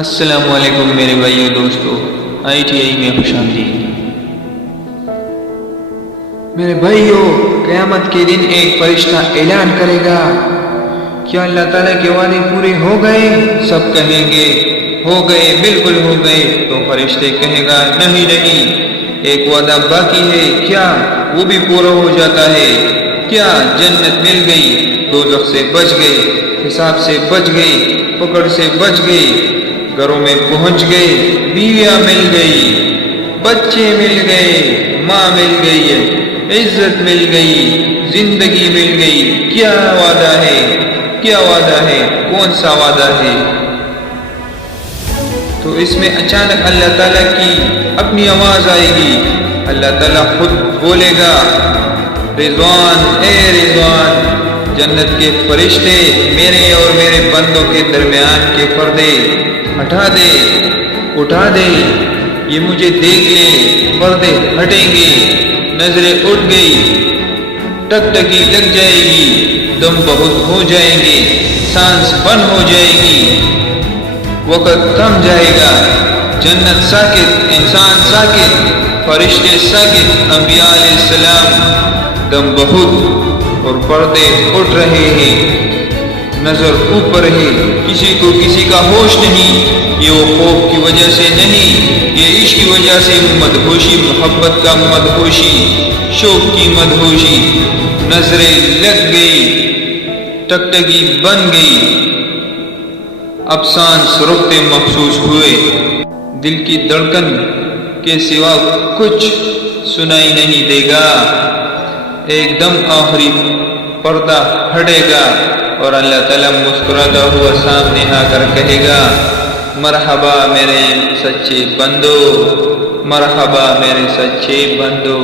السلام علیکم میرے بھائیو دوستو، ITI میں خوش آمدید۔ میرے بھائیو، قیامت کے دن ایک فرشتہ اعلان کرے گا، کیا اللہ تعالیٰ کے وعدے پورے ہو گئے؟ سب کہیں گے ہو گئے، بالکل ہو گئے۔ تو فرشتے کہے گا نہیں، ایک وعدہ باقی ہے، کیا وہ بھی پورا ہو جاتا ہے؟ کیا جنت مل گئی، دوزخ سے بچ گئے، حساب سے بچ گئی، پکڑ سے بچ گئی، گھروں میں پہنچ گئے، بیویاں مل گئی، بچے مل گئے، ماں مل گئی، عزت مل گئی، زندگی مل گئی؟ کیا وعدہ ہے؟ کیا وعدہ ہے؟ کون سا وعدہ ہے؟ تو اس میں اچانک اللہ تعالیٰ کی اپنی آواز آئے گی، اللہ تعالیٰ خود بولے گا، رضوان، اے رضوان، جنت کے فرشتے میرے اور میرے بندوں کے درمیان کے پردے ہٹا دے، اٹھا دے، یہ مجھے دیکھ لے، پردے ہٹیں گے، نظریں اٹھ گئی، ٹکٹکی لگ جائے گی، دم بہت ہو جائیں گے، سانس بند ہو جائے گی، وقت تھم جائے گا، جنت ساکت، انسان ساکت، فرشتے ساکت، انبیاء علیہ السلام دم بہت اور پردے اٹھ رہے ہیں، نظر اوپر ہے، کسی کو کسی کا ہوش نہیں۔ یہ وہ خوف کی وجہ سے نہیں، یہ عشق کی وجہ سے مدہوشی، محبت کا مدہوشی، شوق کی مدہوشی، نظریں لگ گئی، ٹکٹکی بن گئی، اب سانس رکتے محسوس ہوئے، دل کی دھڑکن کے سوا کچھ سنائی نہیں دے گا، ایک دم آخری پردہ ہٹے گا اور اللہ تعالیٰ مسکراتا ہوا سامنے آ کر کہے گا، مرحبا میرے سچے بندو، مرحبا میرے سچے بندو۔